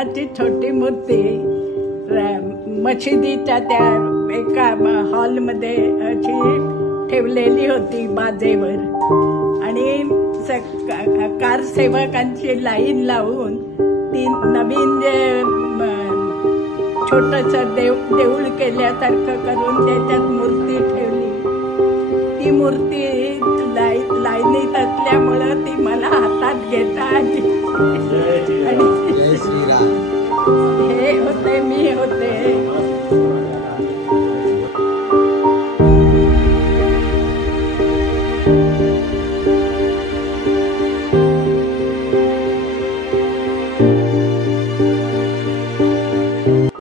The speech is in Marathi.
रामाची छोटी मूर्ती मशिदीच्या त्या एका हॉलमध्ये अशी ठेवलेली होती बाजेवर आणि कार सेवकांची लाईन लावून ती नवीन जे छोटंसं देऊळ केल्यासारखं करून त्याच्यात मूर्ती ठेवली. ती मूर्ती लाईनीत असल्यामुळं ती मला हातात घेता आली.